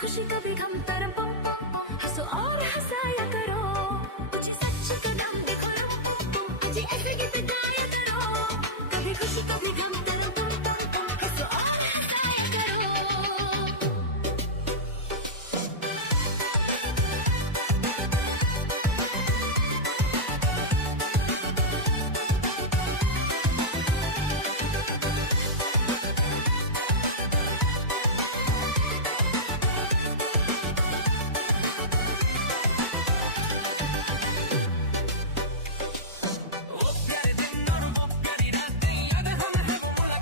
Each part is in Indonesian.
खुशी कभी गम तरम पम पम हंसो और हंसाया करो मुझे सच के दम देखो मुझे ऐसे गीत गाया करो कभी खुशी कभी गम तरम पम पम हंसो और हंसाया करो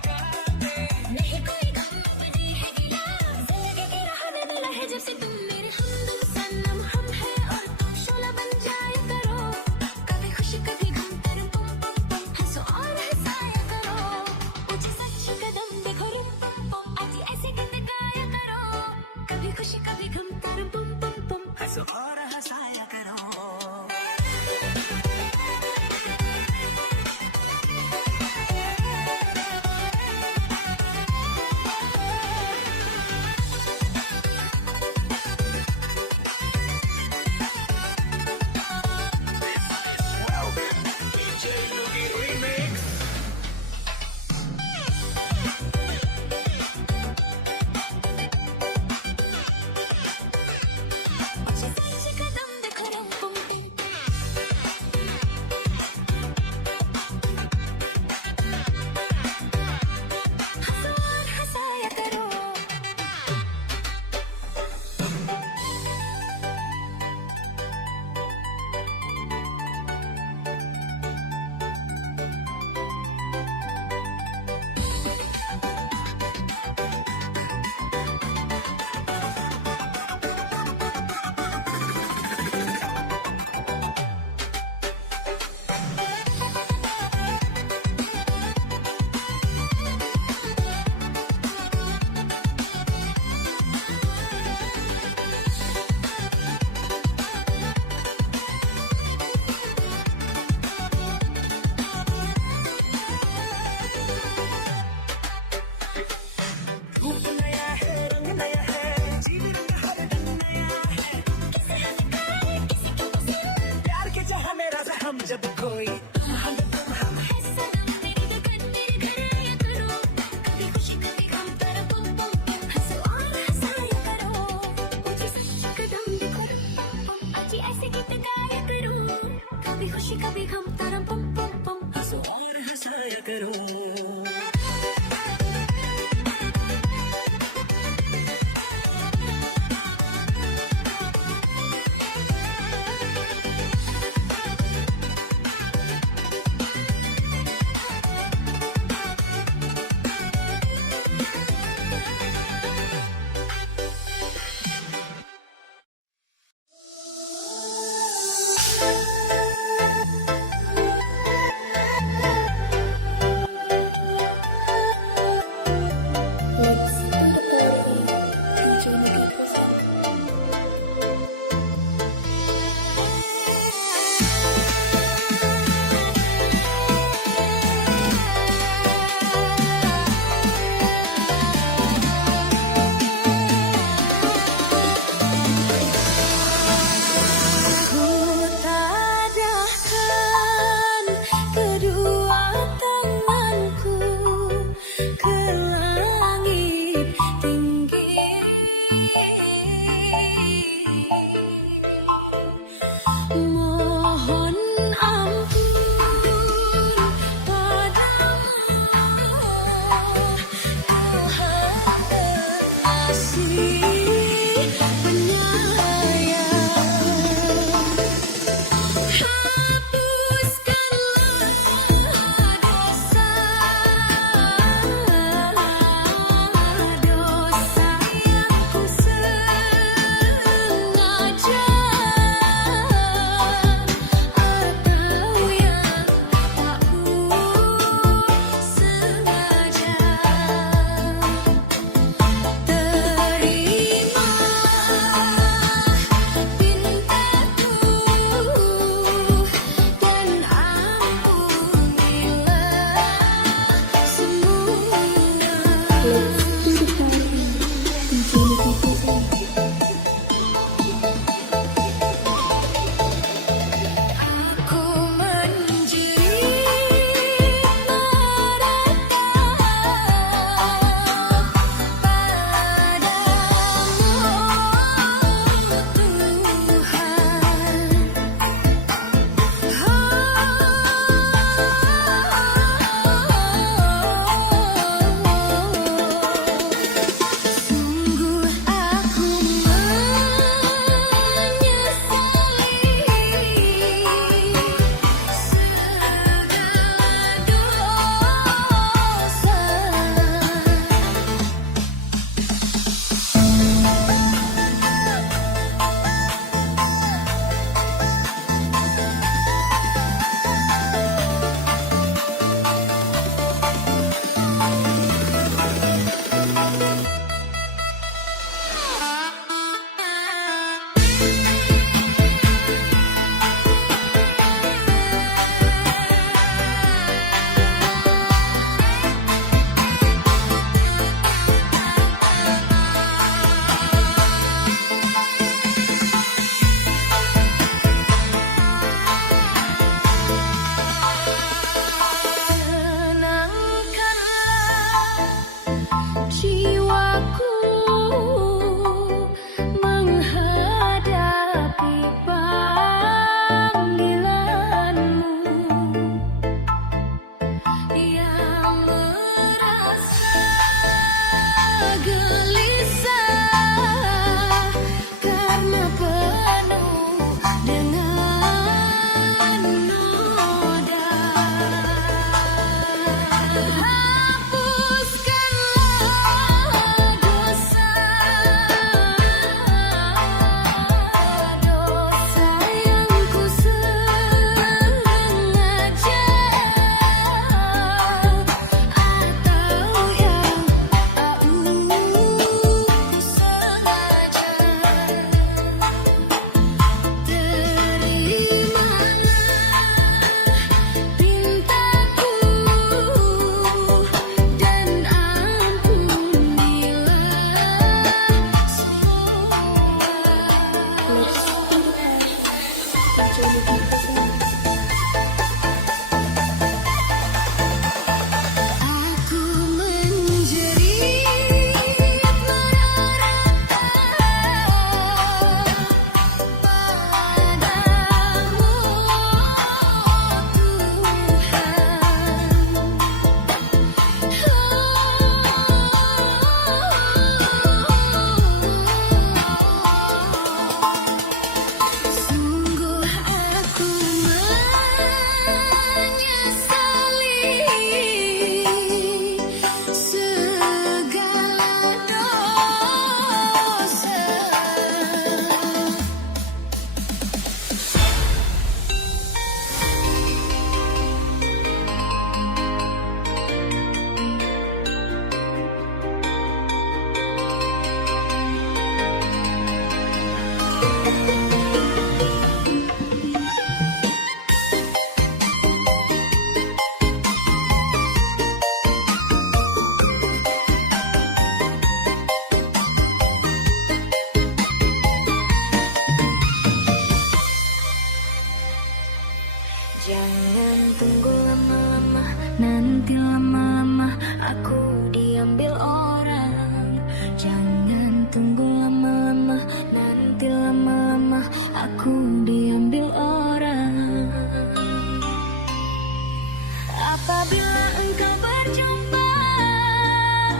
नहीं कोई गम अपनी है गिला जिंदगी की राह में मिला है जब से तुम मेरे हमदम सनम हम है और तुम शोला बन जाया करो कभी खुशी कभी गम तरम पम पम पम हंसो और हंसाया करो मुझे सच कदम देखो रुम पम पम आज ऐसे गीत गाया करो कभी खुशी कभी गम तरम पम पम पम हंसो और हंसाया करो मुझे सच Jangan tunggu lama-lama, nanti lama-lama aku diambil orang. Jangan tunggu lama-lama, nanti lama-lama aku diambil orang. Apabila engkau berjumpa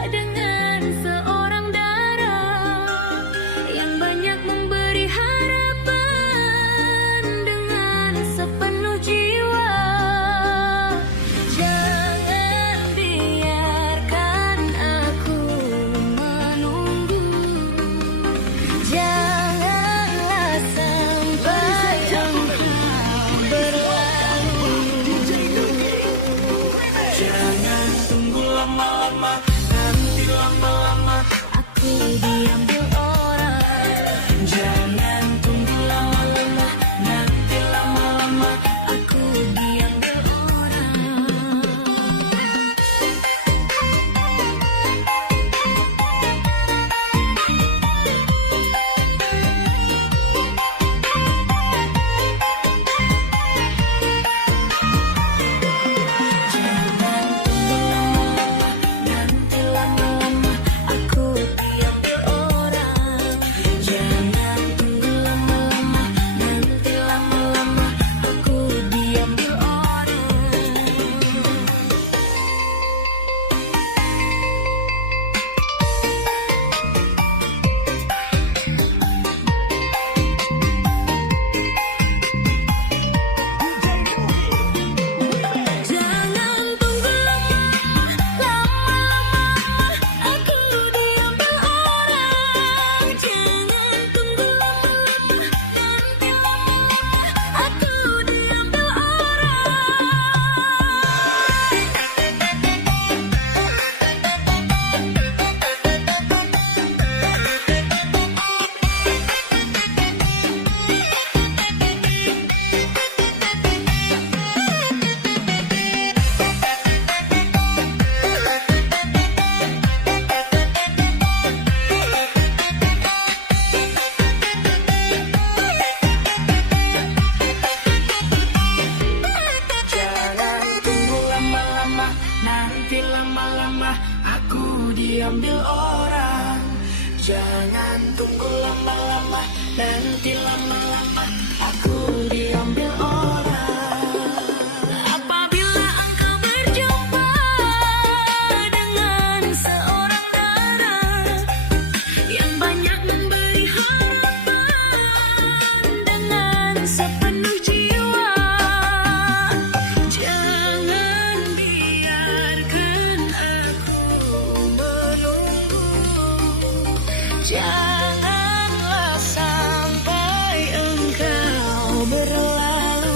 dengan seorang dara yang banyak memberi harapan dengan sepenuh jiwa, jangan biarkan aku menunggu. Janganlah sampai engkau berlalu. Jangan tunggu lama-lama, nanti lama-lama Aku diambil orang. jangan tunggu lama-lama, nanti lama-lama Aku diambil orang. nanti lama-lama Aku diambil orang. jangan tunggu lama-lama, Nanti lama-lama aku diambil orang. Jangan tunggu lama-lama, aku diambil orang. Jangan tunggu lama-lama, nanti lama-lama aku diambil jangan tunggu lama-lama, nanti lama-lama aku diambil orang. Jangan tunggu lama-lama, nanti lama-lama aku diambil orang. Apabila engkau berjumpa dengan seorang dara yang banyak memberi harapan dengan sepenuh jiwa, jangan biarkan aku menunggu. Janganlah sampai engkau berlalu.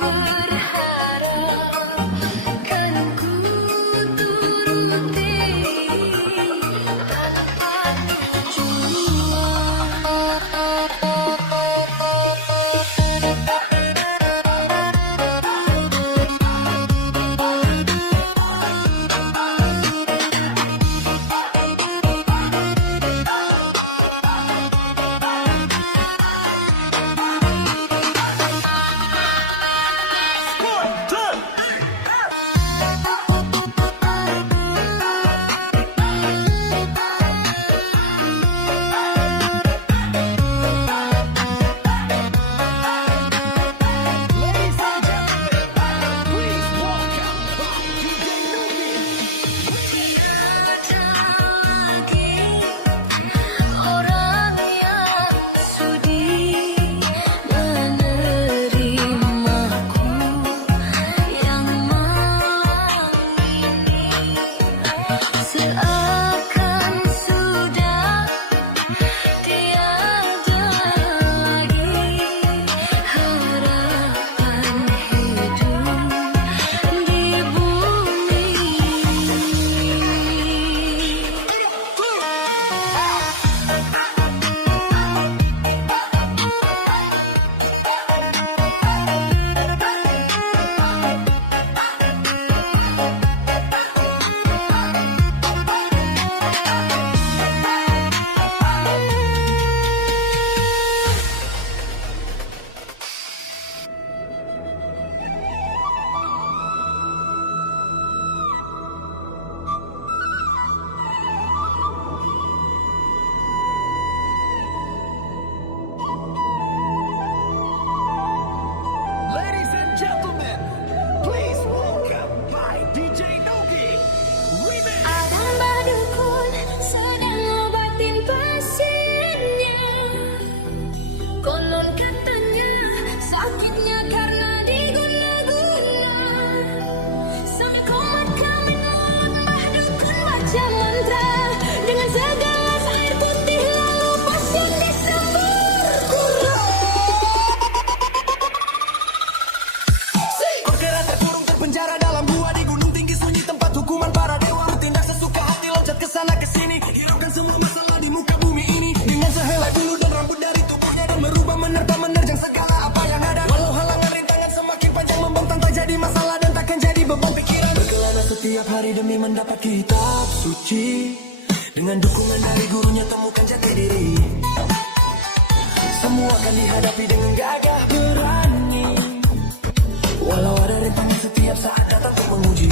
berharap kan ku turuti tanpa orang yang sudi menerimaku yang malam ini seakan sudah tiada lagi harapan hidup di bumi. Ladies and gentlemen, please welcome by DJ Nogi Remix. Abang badukun sedang ngobatin pasiennya. Konon katanya sakitnya karena diguna-guna. Sambil komat kami mulut mbah dukun baca mantra. Dengan segelas air putih lalu pasien disembur. Bergerak terkurung terpenjara dalam gua di gunung tinggi sunyi tempat hukuman para dewa. Bertindak sesuka hati loncat ke sana ke sini. Hiraukan semua masalah di muka bumi ini dengan sehelai bulu dan rambut dari tubuhnya dan merubah menerpa menerjang segala apa yang ada. Walau halangan rintangan semakin panjang membentang tak jadi masalah dan takkan jadi beban pikiran. Berkelana setiap hari demi mendapat kitab suci. Dengan dukungan dari gurunya temukan jati diri. Semua akan dihadapi dengan gagah berani. Walau ada rintangan setiap saat datang untuk menguji.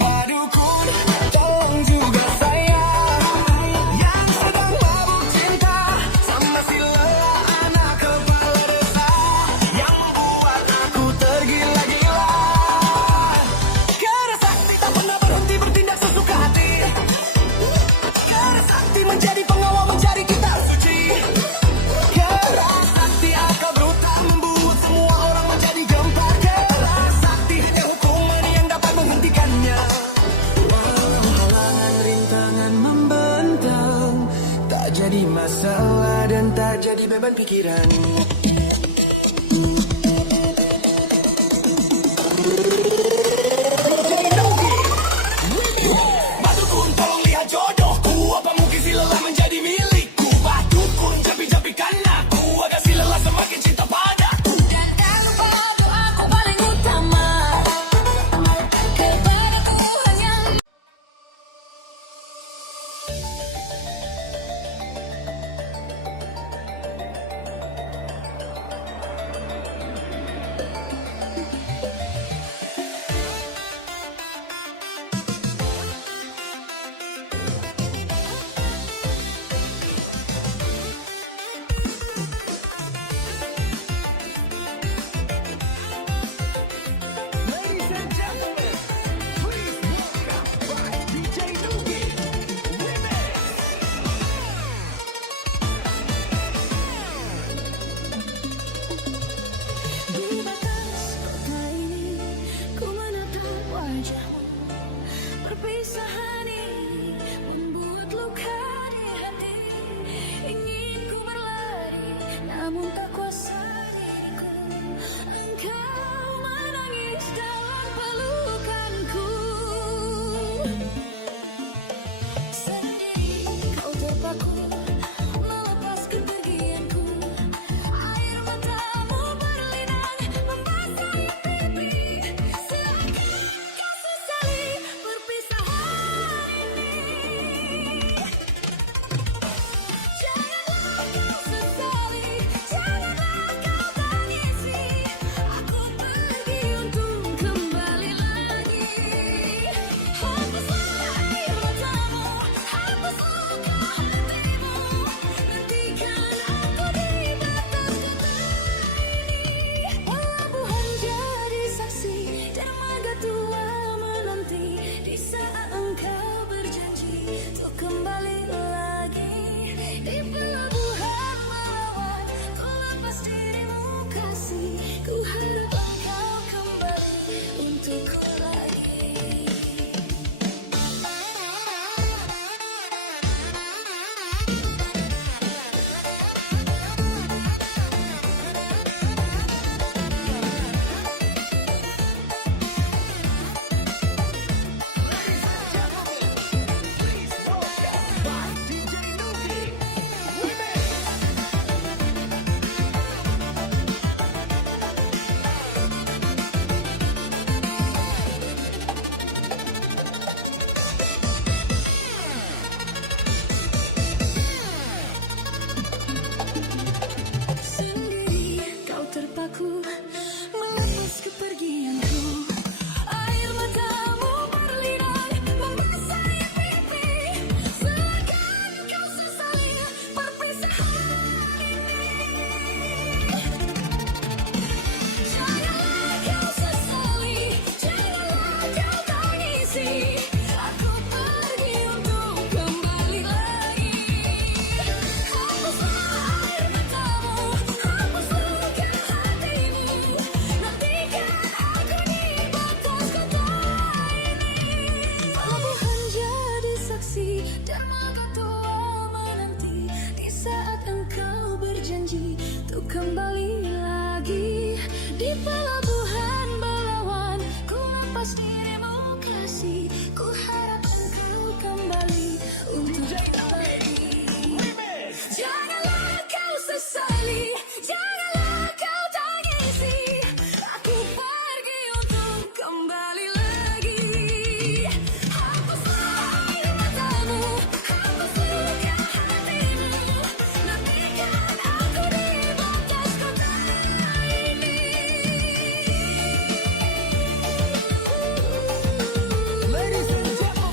Mbak Dukun, tolong juga saya yang sedang mabuk cinta sama si lelah anak kepala desa yang membuat aku tergila-gila. Karena sakti tak pernah berhenti bertindak sesuka hati. Karena sakti menjadi pengawal mencari kitab suci. Karena sakti akal brutal membuat semua orang menjadi gempar. Karena sakti hanya hukuman yang dapat menghentikannya. Walau halangan rintangan membentang, tak jadi masalah dan tak jadi beban pikiran. Badukun tolong lihat jodohku. Apa mungkin si lelah menjadi milikku? Badukun japi-japikan aku agar si lelah semakin cinta padaku. Dan jangan lupa doaku paling utama kepada Tuhan yang lepas dirimu kasih. Ku harap engkau kembali untuk pergi. Janganlah kau sesali, janganlah kau tangisi. Aku pergi untuk kembali lagi. Hapuslah air matamu, hapuslah hatimu. Nantikan aku di batas kota ini. Ladies and gentlemen,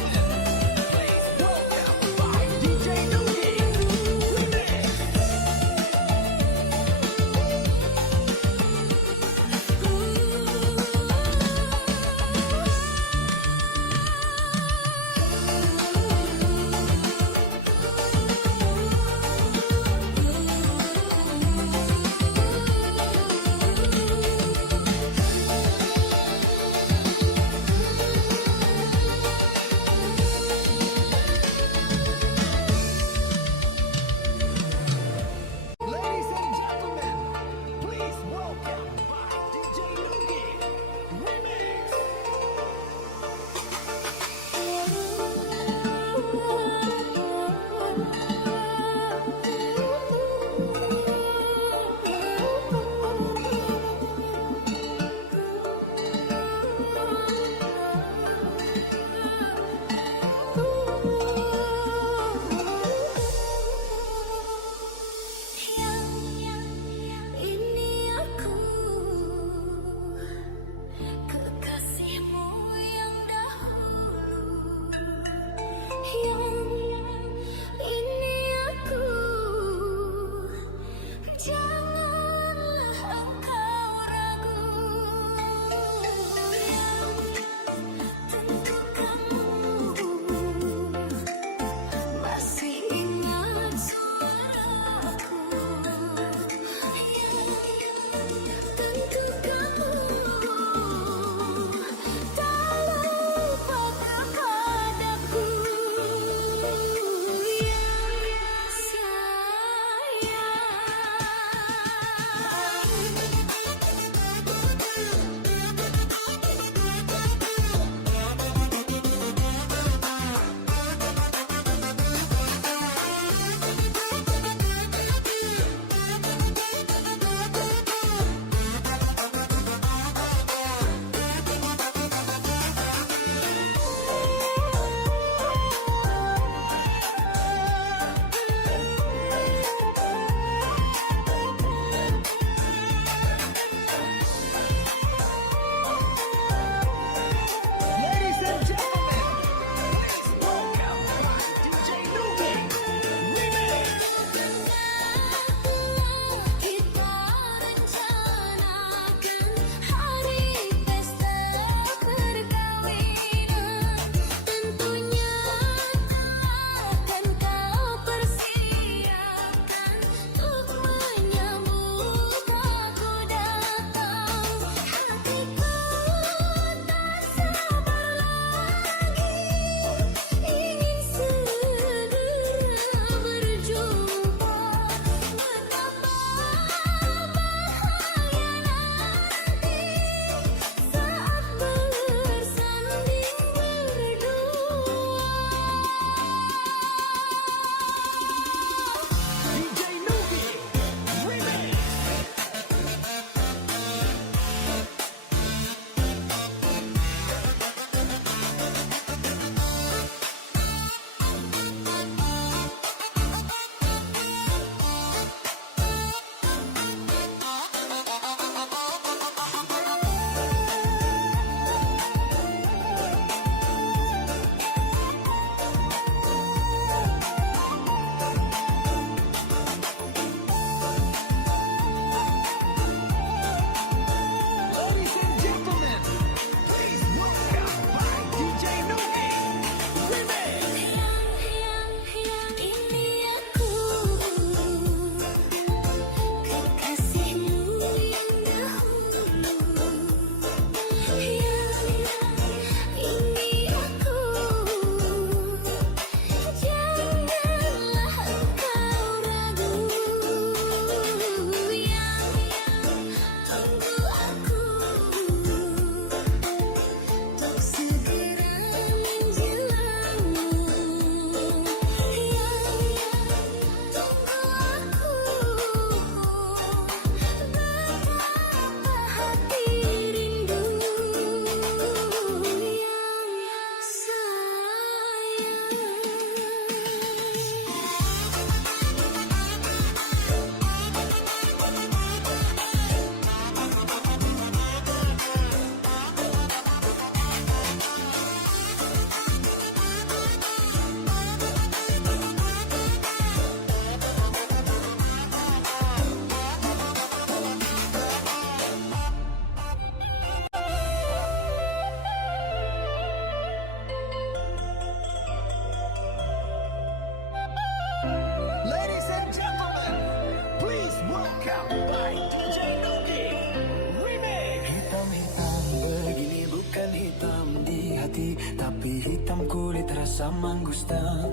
hitam kulit rasa mangustan.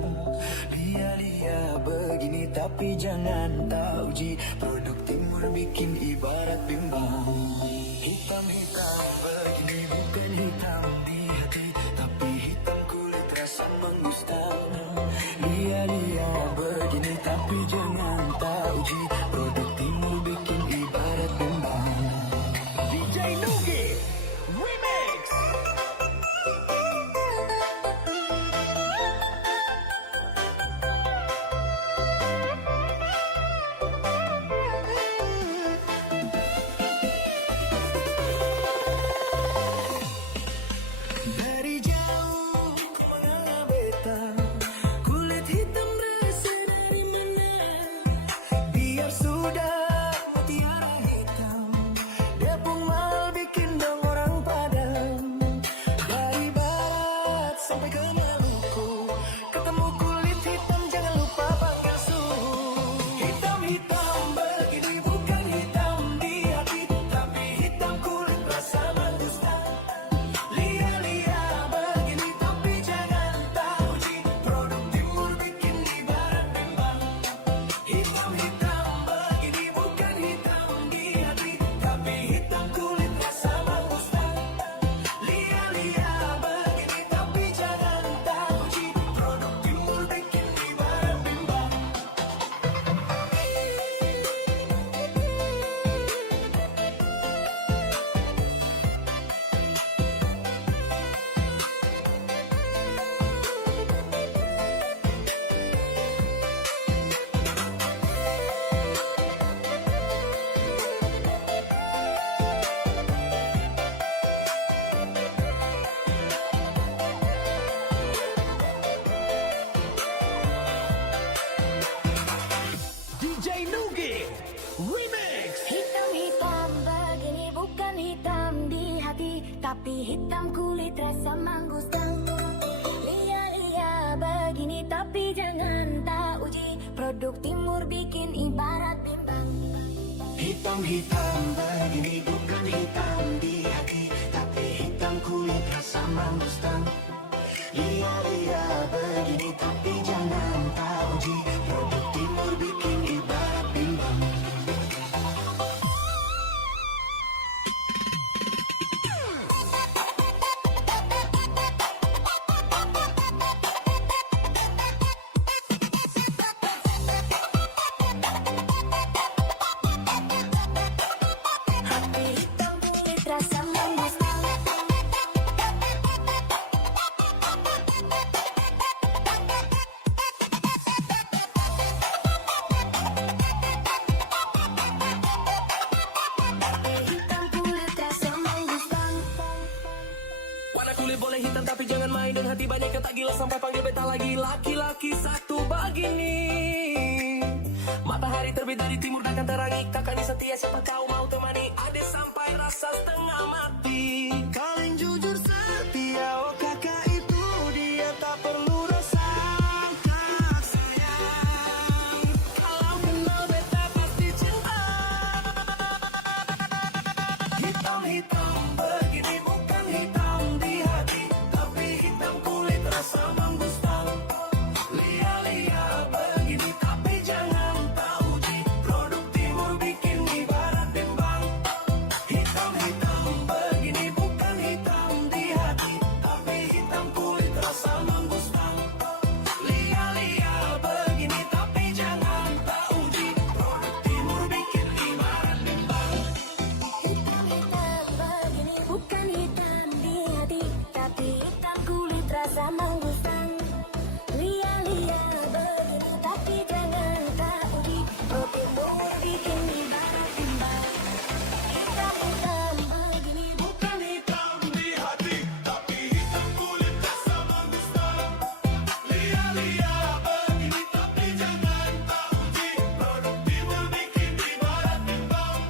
Lia-lia begini tapi jangan tak uji. Produk timur bikin ibarat bimbang. Hitam-hitam begini bukan hitam di hati, tapi hitam kulit rasa mangustan. Lia-lia begini tapi jangan tak uji. Produk timur bikin ibarat bimbang. DJ Nugi Remix. Dari jauh ku mengenal beta, kulit hitam rasa dari mana? Biar sudah mutiara hitam, dia pun mal bikin dong orang padam. Dari barat sampai ke Maluku, ketemu kulit hitam jangan lupa panggil suhu. Hitam-hitam begini bukan hitam di hati, tapi hitam kulit rasa mangustan. Lia-lia begini tapi jangan tak uji. Produk timur bikin ibarat bimbang. Hitam-hitam begini bukan hitam di hati, tapi hitam kulit rasa mangustan. Lia-lia begini tapi jangan tak uji. Produk timur bikin ibarat bimbang. DJ Nugi Remix. Hitam-hitam begini bukan hitam di hati, tapi hitam kulit rasa mangustan. Lia-lia begini tapi jangan tak uji. Produk timur bikin ibarat bimbang. Hitam-hitam begini bukan hitam di hati, tapi hitam kulit rasa mangustan. Lia-lia begini tapi jangan tak uji. Produk timur bikin ibarat bimbang. Hitam kulit rasa mangustan. Hitam kulit rasa mangustan. Warna kulit boleh hitam tapi jangan main dan hati banyak yang tak gila sampai panggil beta lagi. Laki-laki satu begini, matahari terbit dari timur dan akan terangi. Kakak ini setia siapa kau mau temani, ada sampai rasa setengah mati. Kalian jujur setia, oh kakak itu dia tak perlu rasa sayang. Kalau kenal beta pasti cinta. Hitam-hitam begini bukan hitam di hati, tapi hitam kulit rasa mangustan. Lia-lia begini tapi jangan tak uji. Produk timur bikin ibarat bimbang. Hitam-hitam begini bukan hitam di hati, tapi hitam kulit rasa mangustan. Lia-lia begini tapi jangan tak uji. Produk timur bikin ibarat bimbang. Hitam-hitam begini bukan hitam di hati, tapi hitam kulit rasa mangustan. Lia-lia begini tapi jangan tak uji. Produk timur bikin ibarat bimbang. Hitam-hitam begini Bukan hitam di hati, tapi hitam kulit rasa mangustan. Lia-lia begini tapi jangan tak uji. Produk timur bikin ibarat bimbang.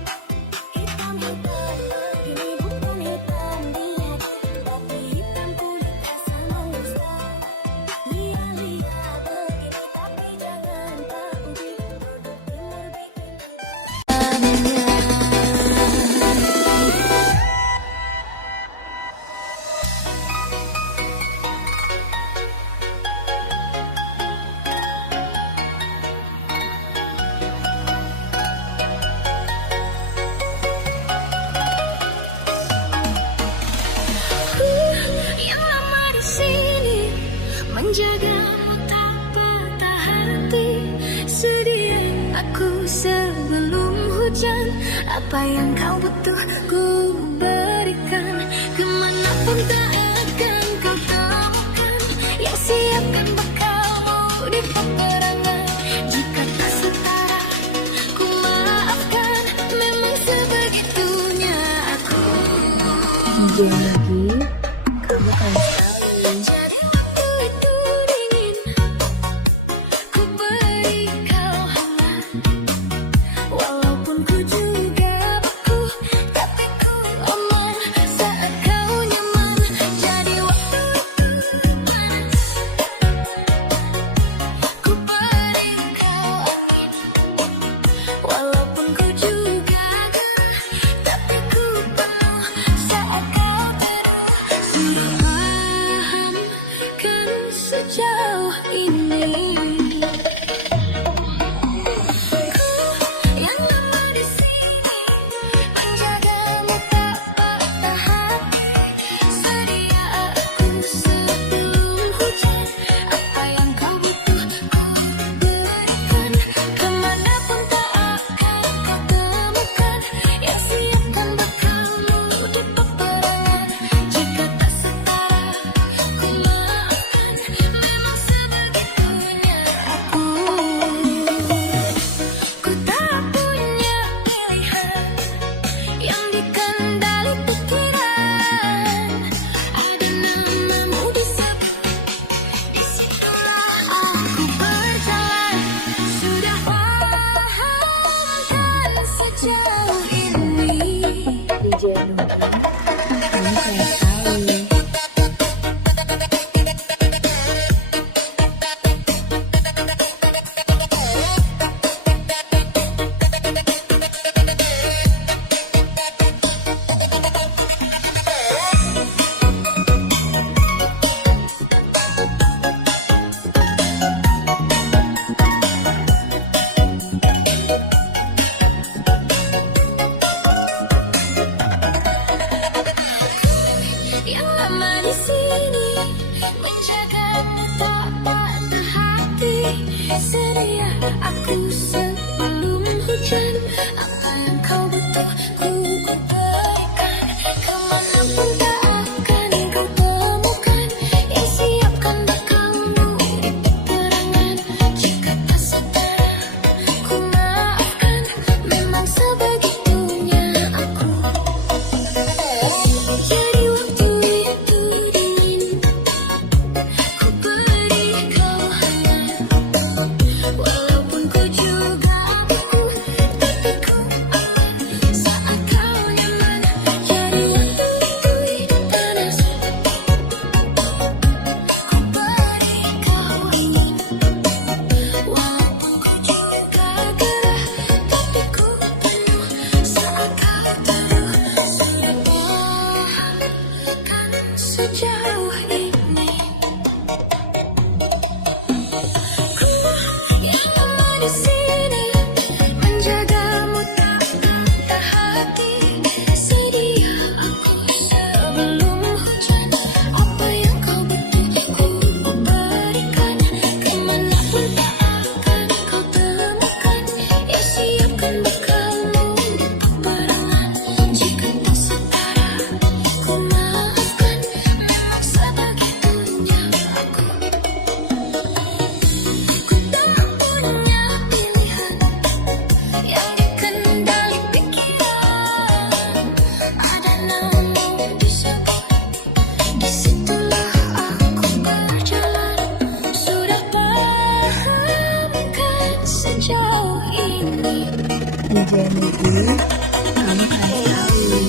hitam-hitam begini bukan hitam di hati, tapi hitam kulit rasa mangustan. Apa yang kau butuh ku berikan, kemanapun tak akan kau temukan yang siapkan bekalmu di peperangan. Jika tak setara ku maafkan, memang sebegitunya aku. Jadi, kamu kan sekali. Jadi waktu itu dingin, ku beri kau hangat. Walaupun ku juga beku, tapi ku aman saat kau nyaman. Jadi waktu itu panas, ku beri kau angin. Walaupun ku juga gerah, tapi ku penuh saat kau teduh. Sudah paham kan sejauh ini, yang lama di sini menjagamu tak patah hati. Sedia aku sebelum hujan, apa yang kau butuh ku berikan, kemanapun tak akan kau temukan yang siapkan bekalmu di peperangan. Jika tak setara ku maafkan, memang sebegitunya aku. Ku tak punya pilihan yang dikendali pikiran. Ada namamu disebut, disitulah aku berjalan. Sudah paham kan sejauh ini. DJ Nugi, kamu keren sekali. Yang lama di sini menjagamu tak patah hati. Sedia aku sebelum hujan, apa yang kau butuh ku berikan, kemanapun tak akan kau temukan yang siapkan bekalmu di peperangan. Jika tak setara ku maafkan, memang sebegitunya aku. Jadi waktu itu dingin, ku beri kau hangat. Walaupun ku juga beku, tapi ku aman saat kau nyaman. Jadi waktu itu hidup panas, ku beri kau angin. Walaupun ku juga gerah, tapi ku penuh saat kau teduh. Sudah paham kan sejauh ini, yang lama di sini menjagamu tak patah hati. Sedia aku sebelum hujan, apa yang kau butuh ku berikan, kemanapun tak akan kau temukan yang siapkan bekalmu di peperangan. Jika tak setara ku maafkan, memang sebegitunya aku. Ku tak punya pilihan yang dikendali pikiran. Ada namamu disebut, disitulah aku berjalan. Sudah paham kan sejauh ini. DJ Nugi, kamu keren sekali.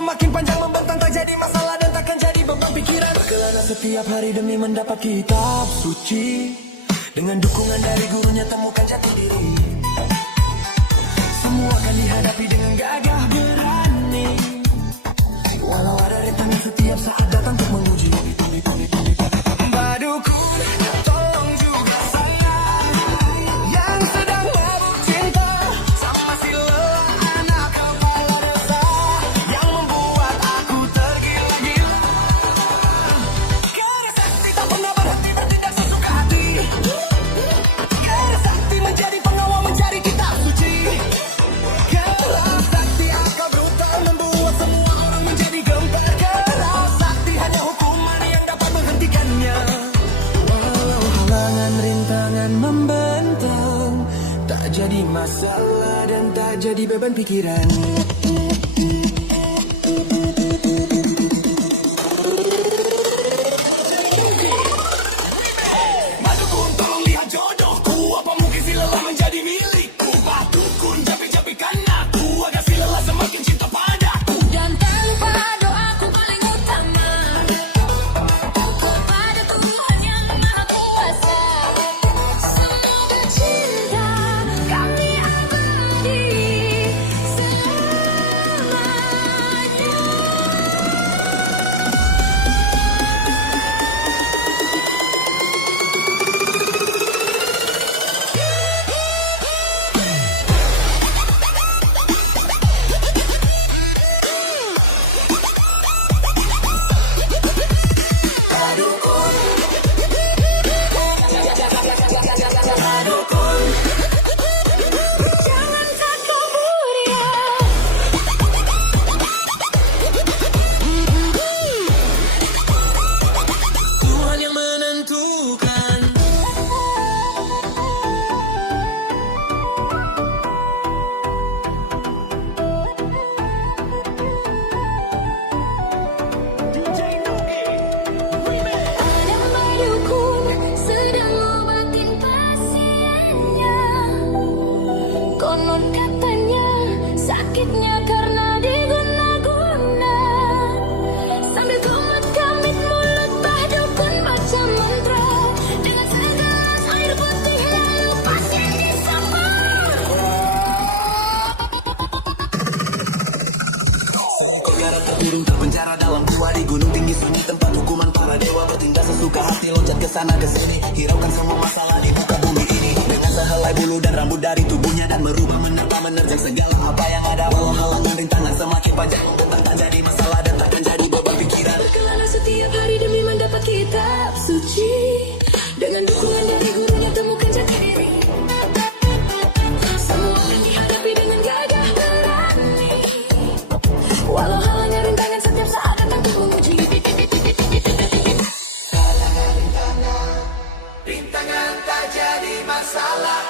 semakin panjang membentang, tak jadi masalah dan takkan jadi beban pikiran. Berkelana setiap hari demi mendapat kitab suci. Dengan dukungan dari gurunya temukan jati diri. Semua akan dihadapi dengan gagah berani. Walau ada rintangan setiap saat datang untuk menguji. Badukun, tolong juga saya yang sedang mabuk cinta sama si lelah anak kepala desa yang membuat aku tergila-gila. Karena sakti tak pernah berhenti bertindak sesuka hati. Karena sakti menjadi pengawal mencari kitab suci. Karena sakti akan brutal membuat semua orang menjadi gempar. Karena sakti hanya hukuman yang dapat menghentikannya. Walau halangan rintangan membentang, tak jadi masalah dan tak jadi beban pikiran. Badukun tolong lihat jodohku, apa mungkin si lelah menjadi milikku. Badukun japi-japikan aku agar si lelah semakin cinta padaku. Dan tanpa doaku paling utama kepada Tuhan yang Maha Kuasa, semoga cinta kami abadi selamanya. Jangan tak kabur ya. Tuhan yang menentukan. Ada badukun sedang ngobatin pasiennya. Konon katanya sakitnya karena diguna-guna. Sambil komat kamit mulut badukun baca mantra. Dengan segelas air putih lalu pasien disapa. Kau biara terkurung terpenjara dalam gua di gunung tinggi sunyi, tempat hukuman para dewa bertindak sesuka hati, loncat ke sana ke sini, hiraukan semua masalah di muka bumi ini dengan sehelai bulu dan rambut dari tubuhnya dan merubah menerjang segala apa yang ada. Walau halangan rintangan semakin panjang membentang, tak jadi masalah dan takkan jadi beban pikiran. Berkelana setiap hari demi mendapat kitab suci. Dengan dukungan dari gurunya temukan jati diri. Semua akan dihadapi dengan gagah berani. Walau halangan rintangan setiap saat datang untuk menguji. Rintangan tak jadi masalah.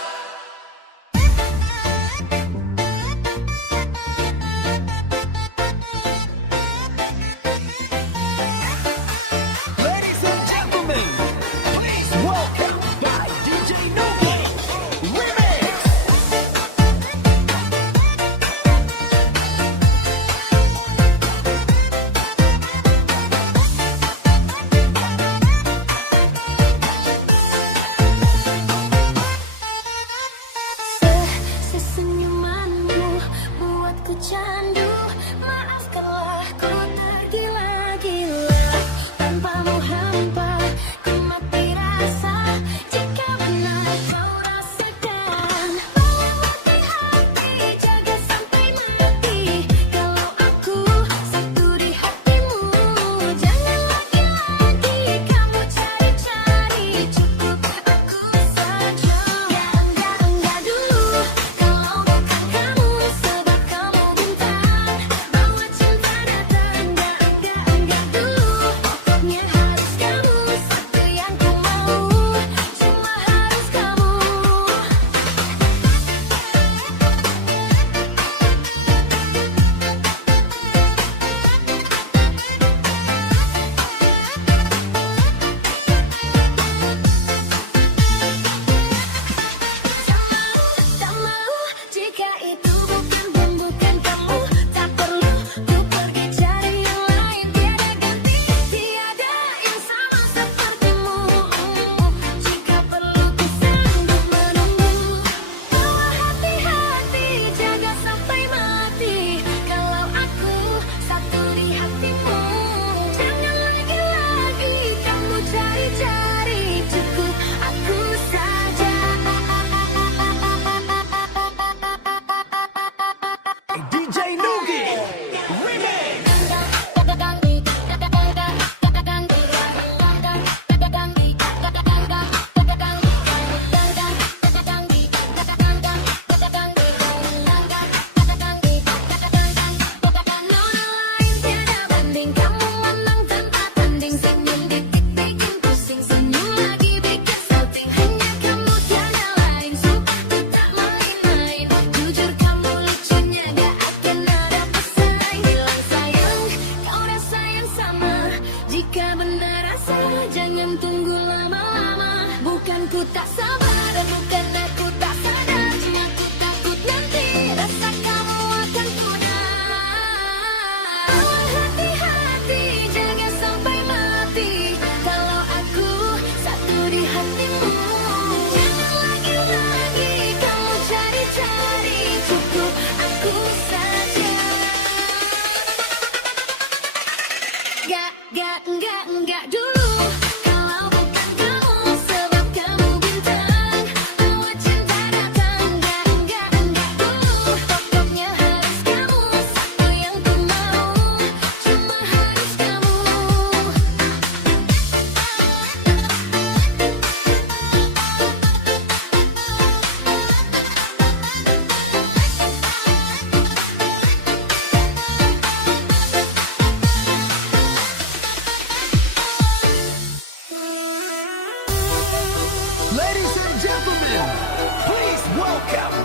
Welcome